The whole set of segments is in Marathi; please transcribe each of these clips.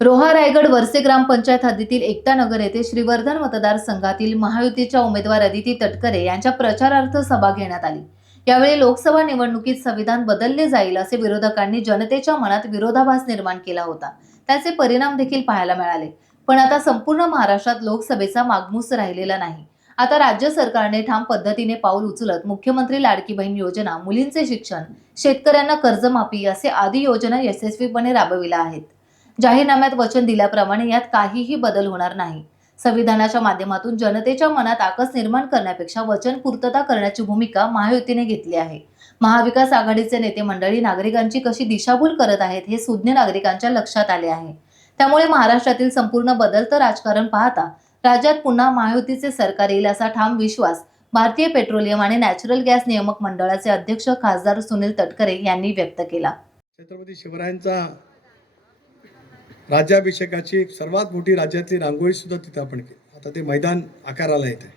रोहा रायगड वरसे ग्रामपंचायत हद्दीतील एकता नगर येथे श्रीवर्धन मतदारसंघातील महायुतीच्या उमेदवार अदिती तटकरे यांच्या प्रचारार्थ सभा घेण्यात आली। यावेळी लोकसभा निवडणुकीत संविधान बदलले जाईल असे विरोधकांनी जनतेच्या मनात विरोधाभास निर्माण केला होता। त्याचे परिणाम देखील पाहायला मिळाले। पण आता संपूर्ण महाराष्ट्रात लोकसभेचा मागमूस राहिलेला नाही। आता राज्य सरकारने ठाम पद्धतीने पाऊल उचलत मुख्यमंत्री लाडकी बहीण योजना, मुलींचे शिक्षण, शेतकऱ्यांना कर्जमाफी असे आदी योजना यशस्वीपणे राबविल्या आहेत। जाहीरनाम्यात वचन दिल्याप्रमाणे यात काहीही बदल होणार नाही। संविधानाच्या माध्यमातून जनतेच्या मनात आकस निर्माण करण्यापेक्षा वचन पूर्तता करण्याची भूमिका महायुतीने घेतली आहे। महाविकास आघाडीचे नेते मंडळी नागरिकांची कशी दिशाभूल करत आहेत हे सुज्ञ नागरिकांच्या लक्षात आले आहे। त्यामुळे महाराष्ट्रातील संपूर्ण बदलतं राजकारण पाहता राज्यात पुन्हा महायुतीचे सरकार येईल असा ठाम विश्वास भारतीय पेट्रोलियम आणि नॅचरल गॅस नियामक मंडळाचे अध्यक्ष खासदार सुनील तटकरे यांनी व्यक्त केला। छत्रपती शिवरायांचा राज्याभिषेकाची सर्वात मोठी राज्यातली रांगोळी सुद्धा तिथं आपण केली। आता ते मैदान आकाराला येत आहे,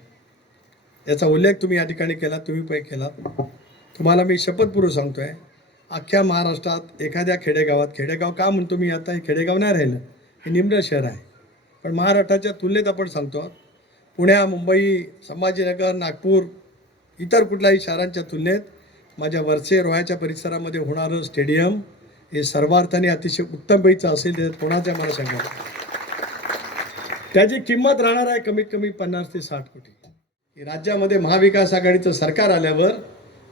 याचा उल्लेख तुम्ही या ठिकाणी केला, तुम्ही पण केला। तुम्हाला मी शपथपूर्वक सांगतोय, अख्ख्या महाराष्ट्रात एखाद्या खेडेगावात, खेडेगाव का म्हणतो मी आता, हे खेडेगाव नाही राहिलं, हे निम्न शहर आहे, पण महाराष्ट्राच्या तुलनेत आपण सांगतो, पुण्या, मुंबई, संभाजीनगर, नागपूर, इतर कुठल्याही शहरांच्या तुलनेत माझ्या वरसे रोह्याच्या परिसरामध्ये होणारं स्टेडियम हे सर्वार्थाने अतिशय उत्तम पैचं असेल, त्याच्यात कोणाच्या मला शंका नाही। त्याची किंमत राहणार आहे कमीत कमी 50 ते 60 कोटी। राज्यामध्ये महाविकास आघाडीचं सरकार आल्यावर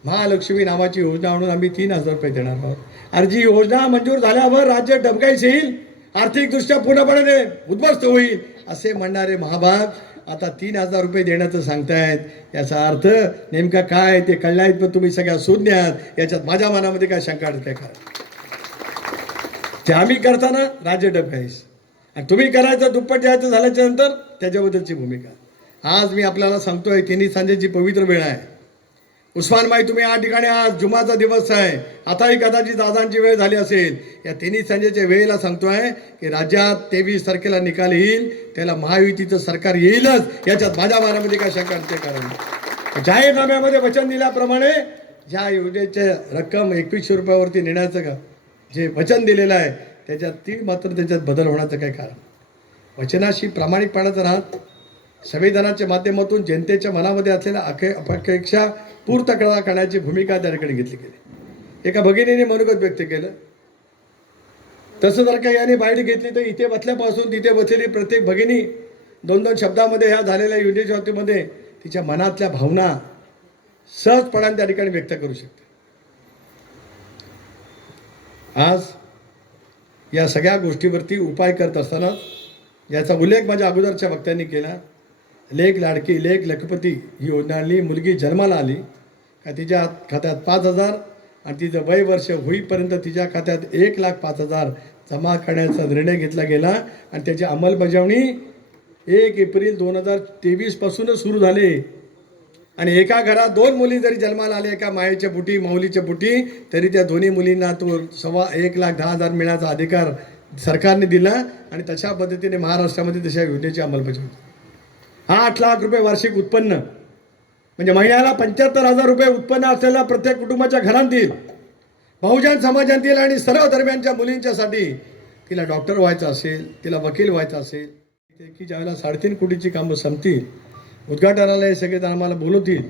महालक्ष्मी नावाची योजना आणून आम्ही 3000 रुपये देणार आहोत। आणि जी योजना मंजूर झाल्यावर राज्य डबकाईस येईल, आर्थिकदृष्ट्या पूर्णपणे उद्ध्वस्त होईल असे म्हणणारे महाभाग आता 3000 रुपये देण्याचं सांगतायत। याचा अर्थ नेमका काय ते कळलं आहे, पण तुम्ही सगळ्या शोधणे आहात, याच्यात माझ्या मनामध्ये काय शंका काय ते आम्ही करताना राज्य डबकाईस आणि तुम्ही करायचं दुप्पट जायचं झाल्याच्या नंतर त्याच्याबद्दलची भूमिका। आज मी आपल्याला सांगतोय, तिन्ही सांजेची पवित्र वेळ आहे। उस्मानबाई, तुम्ही या ठिकाणी आज जुमाचा दिवस आहे, आताही कदाचित दादांची वेळ झाली असेल। या तिन्ही सांजेच्या वेळेला सांगतोय की राज्यात 23 तारखेला निकाल येईल, त्याला महायुतीचं सरकार येईलच, याच्यात माझ्या मनामध्ये काय शंका नाही। कारण जाहीरनाम्यामध्ये वचन दिल्याप्रमाणे ज्या योजनेचे रक्कम 2100 रुपयावरती नेण्याचं का जे वचन दिलेलं आहे, त्याच्यात मात्र त्याच्यात बदल होण्याचं काय कारण। वचनाशी प्रामाणिकपणाचं राहत संविधानाच्या माध्यमातून जनतेच्या मनामध्ये असलेल्या अपेक्षा पूर्त करण्याची भूमिका त्या ठिकाणी घेतली गेली। एका भगिनीने मनोगत व्यक्त केलं, तसं जर का याने बाईट घेतली तर इथे बसल्यापासून तिथे बसलेली प्रत्येक भगिनी 2-2 शब्दामध्ये ह्या झालेल्या युनिट बाबतीमध्ये तिच्या मनातल्या भावना सहजपणाने त्या ठिकाणी व्यक्त करू शकते। आज या सगळ्या गोष्टीवरती उपाय करत असताना याचा उल्लेख माझ्या अगोदरच्या वक्त्यांनी केला। लेक लाडकी, लेक लखपती ही योजना आणली, मुलगी जन्माला आली का तिच्या खात्यात 5000 आणि तिचं वय वर्ष होईपर्यंत तिच्या खात्यात 1,05,000 जमा करण्याचा निर्णय घेतला गेला आणि त्याची अंमलबजावणी 1 एप्रिल 2023 पासूनच सुरू झाली। आणि एका घरात 2 मुली जरी जन्माला आल्या, एका मायेच्या पोटी, माऊलीच्या पोटी, तरी त्या दोन्ही मुलींना तो 1,10,000 मिळण्याचा अधिकार सरकारने दिला आणि तशा पद्धतीने महाराष्ट्रामध्ये तशा योजनेची अंमलबजावणी। 8 लाख रुपये वार्षिक उत्पन्न म्हणजे महिन्याला 75,000 रुपये उत्पन्न असलेल्या प्रत्येक कुटुंबाच्या घरांतील, बहुजन समाजातील आणि सर्व धर्मांच्या मुलींच्यासाठी, तिला डॉक्टर व्हायचं असेल, तिला वकील व्हायचं असेल, की ज्यावेळेला 3.5 कोटीची कामं संपतील, उद्घाटनाला हे सगळे आम्हाला बोलवतील,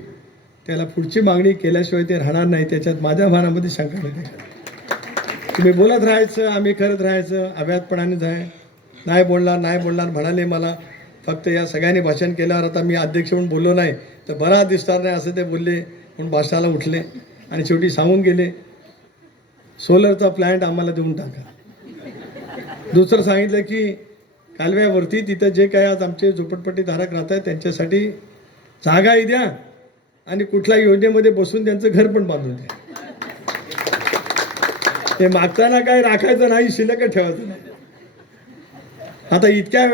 त्याला पुढची मागणी केल्याशिवाय ते राहणार नाही, त्याच्यात माझ्या मनामध्ये शंका नाही। तुम्ही बोलत राहायचं, आम्ही करत राहायचं, अव्यातपणाने नाही बोलणार म्हणाले मला। फक्त या सगळ्यांनी भाषण केल्यावर आता मी अध्यक्ष म्हणून बोललो नाही तर बरा दिसणार नाही असं ते बोलले, म्हणून भाषणाला उठले आणि शेवटी सांगून गेले सोलरचा प्लॅन्ट आम्हाला देऊन टाका। दुसरं सांगितलं की कालव्यावरती तिथं जे काही आज आमचे झोपडपट्टीधारक राहत आहेत त्यांच्यासाठी जागाही द्या आणि कुठल्या योजनेमध्ये बसून त्यांचं घर पण बांधून द्या। ते मागताना काय राखायचं नाही, शिल्लक ठेवायचं नाही। आता इतक्या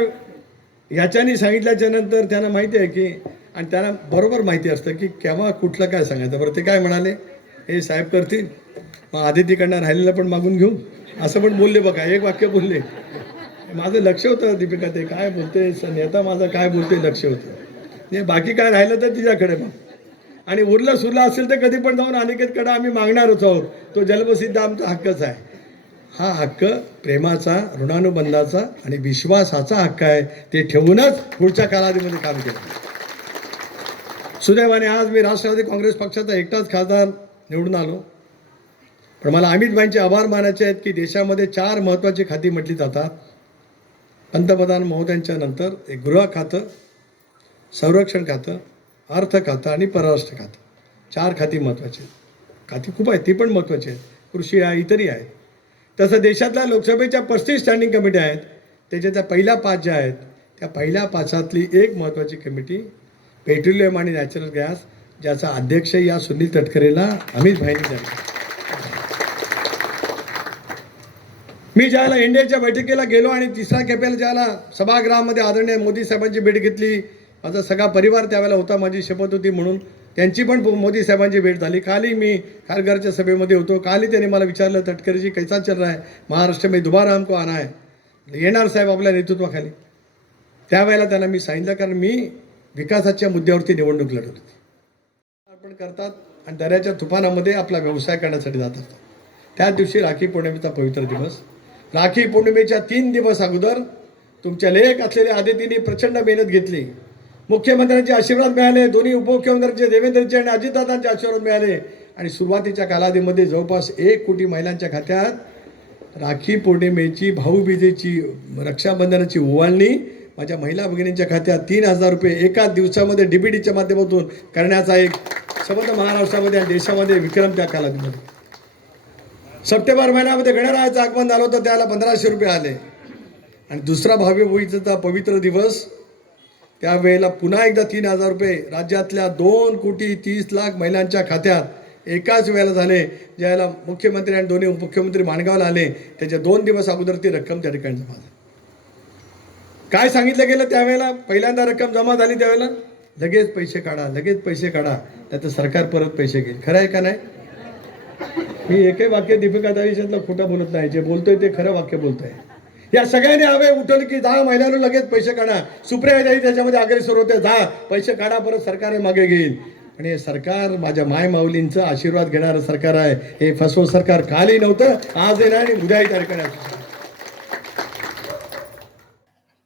याच्यानी सांगितल्याच्या नंतर त्यांना माहिती आहे की, आणि त्यांना बरोबर माहिती असतं की केव्हा कुठलं काय सांगायचं। बरं, ते काय म्हणाले, हे साहेब करतील, मग आदितीकडनं राहिलेलं पण मागून घेऊ, असं पण बोलले बघा, एक वाक्य बोलले। माझं लक्ष होतं दीपिका, ते काय बोलते नेता माझं काय बोलते लक्ष होतं, बाकी काय राहिलं तर तिच्याकडे मग, आणि उरलं सुरलं असेल तर कधी पण जाऊन अनिकेतकडे आम्ही मागणारच आहोत, तो जन्मसिद्ध आमचा हक्कच आहे। हा हक्क प्रेमाचा, ऋणानुबंधाचा आणि विश्वासाचा हक्क आहे. ते ठेवूनच पुढच्या कालावधीमध्ये काम केलं. सुदैवाने आज मी राष्ट्रवादी काँग्रेस पक्षाचा एकटाच खासदार निवडून आलो. पण मला अमितभाईंचे आभार मानायचे आहेत की देशामध्ये 4 महत्त्वाची खाती म्हटली जातात. पंतप्रधान महोदयांच्या नंतर एक गृह खातं, संरक्षण खातं, अर्थ खातं आणि परराष्ट्र खातं. 4 खाती महत्त्वाची आहेत. खाती खूप आहेत, ती पण महत्त्वाची आहेत. कृषी आहे, इतरही आहे. तसं देशातल्या लोकसभेच्या 35 स्टँडिंग कमिट्या आहेत. त्याच्या पहिल्या 5 ज्या आहेत, त्या पहिल्या 5 एक महत्त्वाची कमिटी पेट्रोलियम आणि नॅचरल गॅस, ज्याचा अध्यक्ष या सुनील तटकरेला अमितभाईंनी दिला. मी ज्याला एनडीएच्या बैठकीला गेलो आणि 3ऱ्या खेपेला ज्याला सभागृहामध्ये आदरणीय मोदी साहेबांची भेट घेतली, माझा सगळा परिवार त्यावेळेला होता, माझी शपथ होती म्हणून त्यांची पण मोदी साहेबांची भेट झाली. खाली मी खारघरच्या सभेमध्ये होतो. खाली त्यांनी मला विचारलं, तटकरेजी कैसा चल रहा है महाराष्ट्र में, दोबारा हमको आना है, येणार साहेब आपल्या नेतृत्वाखाली. त्यावेळेला त्यांना मी सांगितलं, कारण मी विकासाच्या मुद्द्यावरती निवडणूक लढत होती. अर्पण करतात आणि दऱ्याच्या तुफानामध्ये आपला व्यवसाय करण्यासाठी जात असतात. त्या दिवशी राखी पौर्णिमेचा पवित्र दिवस. राखी पौर्णिमेच्या 3 दिवस अगोदर तुमच्या लेख असलेल्या आदितींनी प्रचंड मेहनत घेतली. मुख्यमंत्र्यांचे आशीर्वाद मिळाले, दोन्ही उपमुख्यमंत्र्यांचे देवेंद्रचे आणि अजितदादांचे आशीर्वाद मिळाले आणि सुरुवातीच्या कालावधीमध्ये जवळपास 1 कोटी महिलांच्या खात्यात राखी पौर्णिमेची, भाऊबीजेची, रक्षाबंधनाची ओवाळणी माझ्या महिला भगिनींच्या खात्यात 3,000 रुपये एकाच दिवसामध्ये डीबीडीच्या माध्यमातून करण्याचा एक संबंध महाराष्ट्रामध्ये आणि देशामध्ये विक्रम त्या कालावधीमध्ये. सप्टेंबर महिन्यामध्ये गणरायाचं आगमन झालं होतं, त्याला 1,500 रुपये आले. आणि दुसरा भाऊबीजेचा पवित्र दिवस, त्यावेळेला पुन्हा एकदा 3,000 रुपये राज्यातल्या 2,30,00,000 महिलांच्या खात्यात एकाच वेळेला झाले. ज्यावेळेला मुख्यमंत्री आणि दोन्ही उपमुख्यमंत्री माणगावला आले, त्याच्या 2 दिवस अगोदर ती रक्कम त्या ठिकाणी जमा झाली. काय सांगितलं गेलं त्यावेळेला, पहिल्यांदा रक्कम जमा झाली त्यावेळेला लगेच पैसे काढा, लगेच पैसे काढा, त्याचं सरकार परत पैसे घेईल. खरं आहे का नाही? मी एकही वाक्य दीपिकाताईच्यातलं खोटं बोलत नाही. जे बोलतोय ते खरं वाक्य बोलतोय. या सगळ्यांनी हवे उठवले की 10 महिन्यांना लगेच पैसे काढा. सुप्रियाताई त्याच्यामध्ये अग्रेसर होते, 10 पैसे काढा, परत सरकार मागे घेईल. आणि हे सरकार माझ्या माय माऊलींचा आशीर्वाद घेणारं सरकार आहे. हे फसवं सरकार कालही नव्हतं, आज नाही आणि उद्याही तारखेला.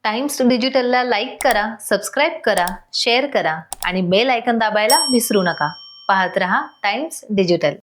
टाइम्स डिजिटलला लाईक करा, सबस्क्राईब करा, शेअर करा आणि बेल आयकॉन दाबायला विसरू नका. पाहत रहा टाइम्स डिजिटल.